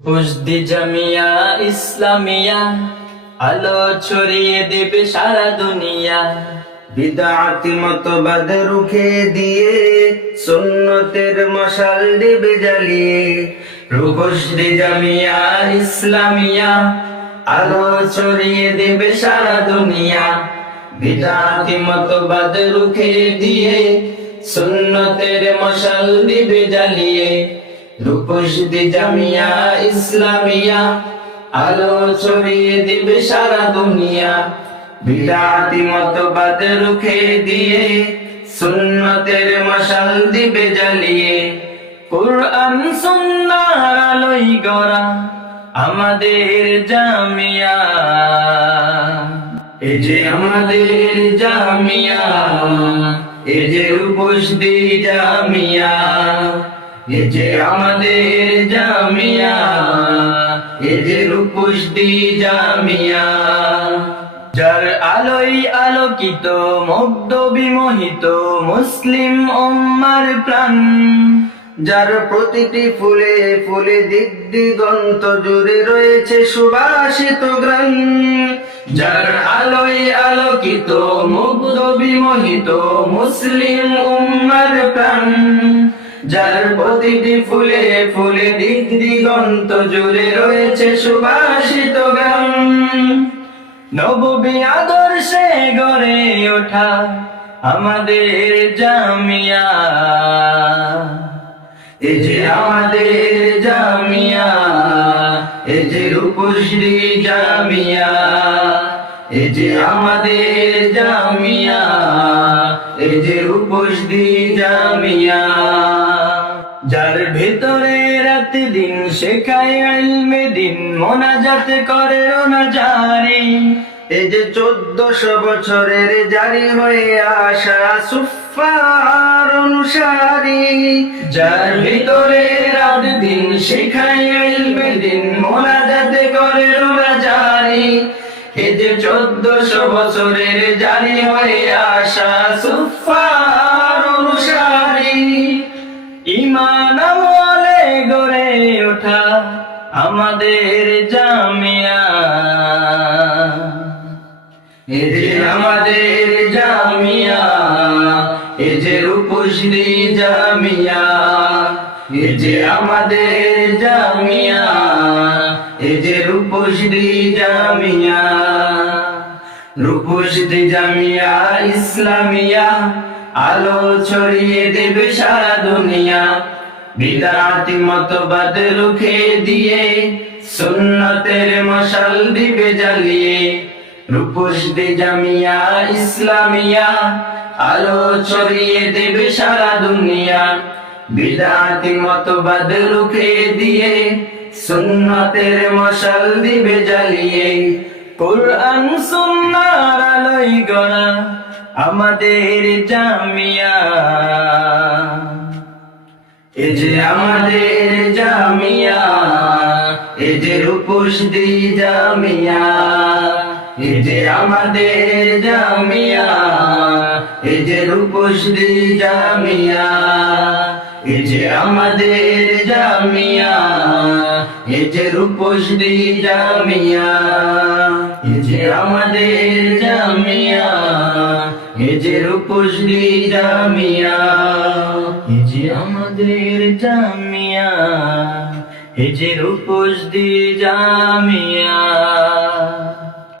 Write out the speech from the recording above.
উজদি জামিয়া ইসলামিয়া আলো ছড়িয়ে দেবে সারা দুনিয়া। বিদআতি মতবাদ রুখে দিয়ে সুন্নতের মশাল দেবে জ্বালিয়ে। উজদি জামিয়া ইসলামিয়া আলো ছড়িয়ে দেবে সারা দুনিয়া। বিদআতি মতবাদ রুখে দিয়ে সুন্নতের মশাল দিবে জ্বালিয়ে। রূপসী জামিয়া ইসলামিয়া আলো ছড়িয়ে দিবে সারা দুনিয়া। বিদআতি মতবাদ রুখে দিয়ে সুন্নতের মশাল দিবে জ্বালিয়ে। কুরআন সুন্নাহর আলোয় গড়া আমাদের জামিয়া। এ যে আমাদের জামিয়া, এ যে রূপসী জামিয়া। এ যে আমাদের জামিয়া, এ যে রূপসী জামিয়া। যার আলোয় আলোকিত মুগ্ধ বিমোহিত মুসলিম উম্মার প্রাণ। যার প্রতিটি ফুলে ফুলে দিক দিগন্ত জুড়ে রয়েছে সুবাসিত গ্রাম। যার আলোয় আলোকিত মুগ্ধ বিমোহিত মুসলিম উম্মার প্রাণ। যার প্রতিটি ফুলে ফুলে দিক দিগন্ত জুড়ে রয়েছে সুবাসিত গ্রাম। নববী আদর্শে গড়ে ওঠা আমাদের জামিয়া। এ যে আমাদের জামিয়া, এ যে রূপসী জামিয়া। এ যে আমাদের জামিয়া, এ যে রূপসী জামিয়া। যার ভেতরে রাত দিন শেখায় ইলমে দিন মোনাজাত করে রোনা জারি। এই যে 1400 বছরের জারি হয়ে আসা সুফার অনুসারী। যার ভিতরে রাত দিন শেখায় ইলমে দিন মোনাজাত করে রোনা জারি। এই যে 1400 বছরের জারি হয়ে আসা সুফার অনুসারী। ঈমান আমলে গড়ে ওঠা আমাদের জামিয়া। এ যে আমাদের জামিয়া, এ যে রূপসী জামিয়া। এ যে আমাদের জামিয়া, এ যে রূপসী জামিয়া। রূপসী জামিয়া ইসলামিয়া আলো ছড়িয়ে দেবে সারা দুনিয়া। বিদআতি মতবাদ রুখে দিয়ে সুন্নতের মশাল দিবে জ্বালিয়ে। রূপসী জামিয়া ইসলামিয়া আলো ছড়িয়ে দেবে সারা দুনিয়া। বিদআতি মতবাদ রুখে দিয়ে সুন্নতের মশাল দিবে জ্বালিয়ে। কুরআন সুন্নাহর আলোয় গড়া আমাদের জামিয়া। এ যে আমাদের জামিয়া, এ যে রূপসী জামিয়া। এ যে আমাদের জামিয়া, এ যে রূপসী জামিয়া। এ যে আমাদের জামিয়া, এ যে রূপসী জামিয়া। এ যে আমাদের জামিয়া, এ যে রূপসী জামিয়া। এ যে আমাদের জামিয়া, এ যে রূপসী জামিয়া।